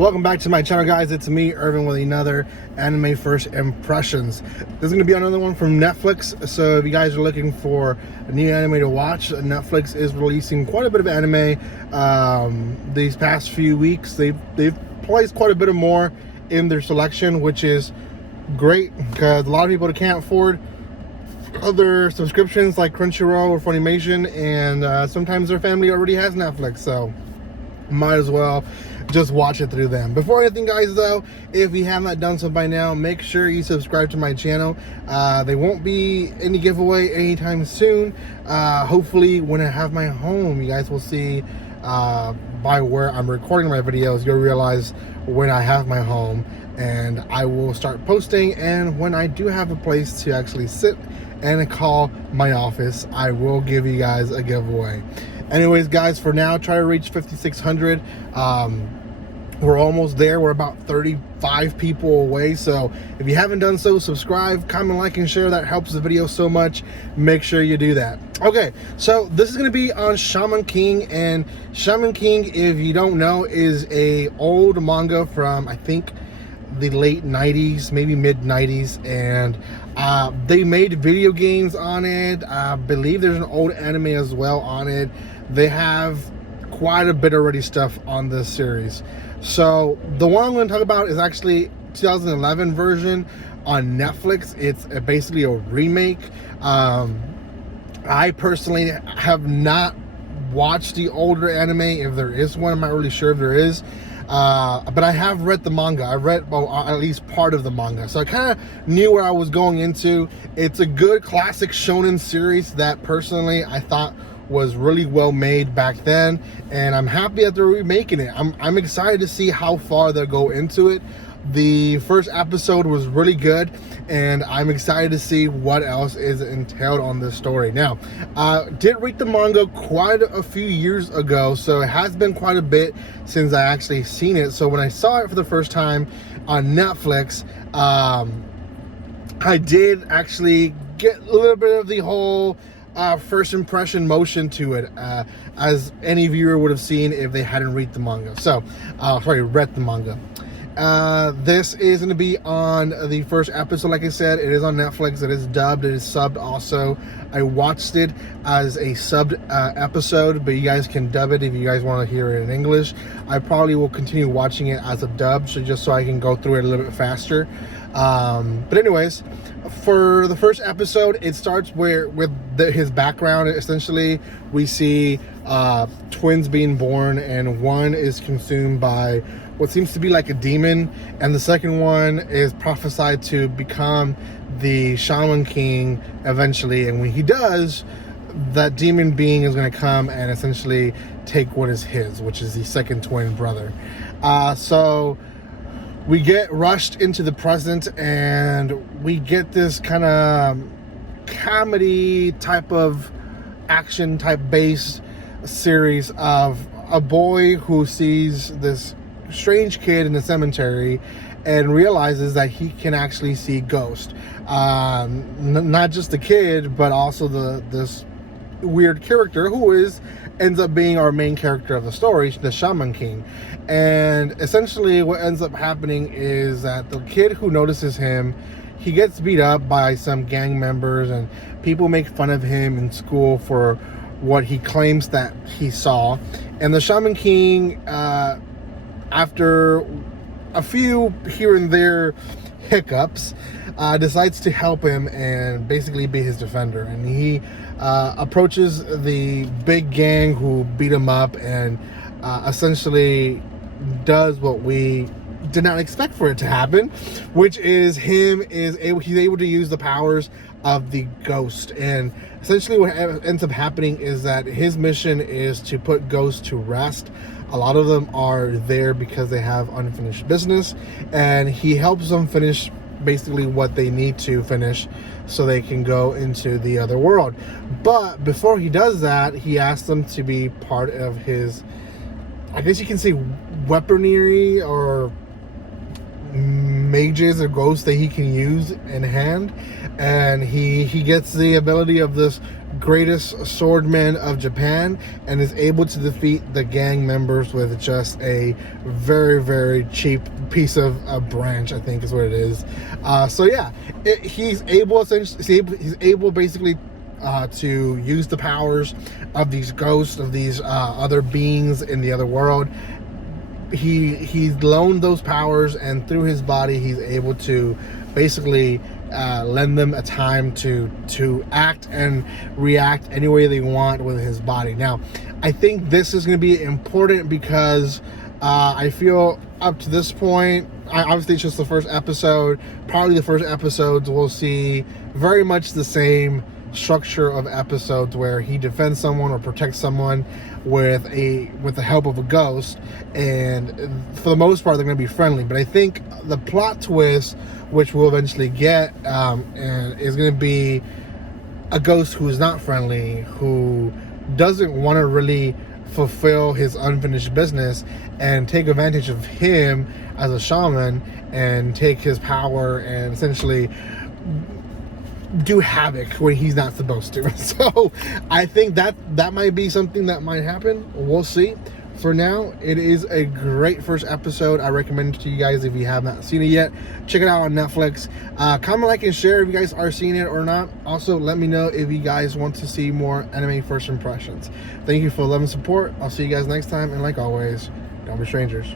Welcome back to my channel, guys. It's me, Irvin, with another anime first impressions. This is going to be another one from Netflix. So if you guys are looking for a new anime to watch, Netflix is releasing quite a bit of anime these past few weeks. They've placed quite a bit of more in their selection, which is great because a lot of people can't afford other subscriptions like Crunchyroll or Funimation, and sometimes their family already has Netflix, so might as well just watch it through them. Before anything, guys, though, if you have not done so by now, make sure you subscribe to my channel. There won't be any giveaway anytime soon. Hopefully when I have my home, you guys will see by where I'm recording my videos, you'll realize when I have my home, and I will start posting. And when I do have a place to actually sit and call my office, I will give you guys a giveaway. Anyways, guys, for now, try to reach 5,600. We're almost there. We're about 35 people away. So if you haven't done so, subscribe, comment, like, and share. That helps the video so much. Make sure you do that. Okay, so this is going to be on Shaman King. And Shaman King, if you don't know, is a old manga from, I think, the late 90s, maybe mid 90s. And they made video games on it. I believe there's an old anime as well on it. They have quite a bit already stuff on this series. So the one I'm going to talk about is actually 2011 version on Netflix. It's basically a remake. I personally have not watched the older anime. If there is one, I'm not really sure if there is. But I have read the manga. I read, well, at least part of the manga. So I kind of knew where I was going into. It's a good classic shonen series that personally I thought was really well made back then, and I'm happy that they're remaking it. I'm excited to see how far they'll go into it. The first episode was really good, and I'm excited to see what else is entailed on this story. Now, did read the manga quite a few years ago, so it has been quite a bit since I actually seen it. So when I saw it for the first time on Netflix, I did actually get a little bit of the whole first impression motion to it, as any viewer would have seen if they hadn't read the manga. So, read the manga. This is going to be on the first episode. Like I said, it is on Netflix. It is dubbed. It is subbed also. I watched it as a subbed episode, but you guys can dub it if you guys want to hear it in English. I probably will continue watching it as a dub, so just so I can go through it a little bit faster. But anyways, for the first episode, it starts with his background. Essentially, we see twins being born, and one is consumed by what seems to be like a demon, and the second one is prophesied to become the Shaman King eventually. And when he does, that demon being is going to come and essentially take what is his, which is the second twin brother. So we get rushed into the present, and we get this kind of comedy type of action type based series of a boy who sees this strange kid in the cemetery and realizes that he can actually see ghosts. Not just the kid, but also this weird character who ends up being our main character of the story, the Shaman King. And essentially what ends up happening is that the kid who notices him, he gets beat up by some gang members, and people make fun of him in school for what he claims that he saw. And the Shaman King, after a few here and there hiccups, decides to help him and basically be his defender. And he approaches the big gang who beat him up, and essentially does what we did not expect for it to happen, which is he's able to use the powers of the ghost. And essentially what ends up happening is that his mission is to put ghosts to rest. A lot of them are there because they have unfinished business, and he helps them finish basically what they need to finish so they can go into the other world. But before he does that, he asks them to be part of his, I guess you can say, weaponry or mages or ghosts that he can use in hand, and he gets the ability of this greatest swordman of Japan, and is able to defeat the gang members with just a very, very cheap piece of a branch, I think is what it is. So yeah, he's able basically to use the powers of these ghosts, of these other beings in the other world. He's loaned those powers, and through his body he's able to basically lend them a time to act and react any way they want with his body. Now, I think this is going to be important because I feel up to this point, obviously it's just the first episode, probably the first episodes we'll see very much the same structure of episodes where he defends someone or protects someone with the help of a ghost, and for the most part they're going to be friendly. But I think the plot twist, which we'll eventually get, and is going to be a ghost who is not friendly, who doesn't want to really fulfill his unfinished business and take advantage of him as a shaman and take his power and essentially do havoc when he's not supposed to. So I think that might be something that might happen. We'll see. For now, it is a great first episode. I recommend it to you guys if you have not seen it yet. Check it out on Netflix. Comment, like, and share if you guys are seeing it or not. Also, let me know if you guys want to see more anime first impressions. Thank you for the love and support. I'll see you guys next time, and like always, don't be strangers.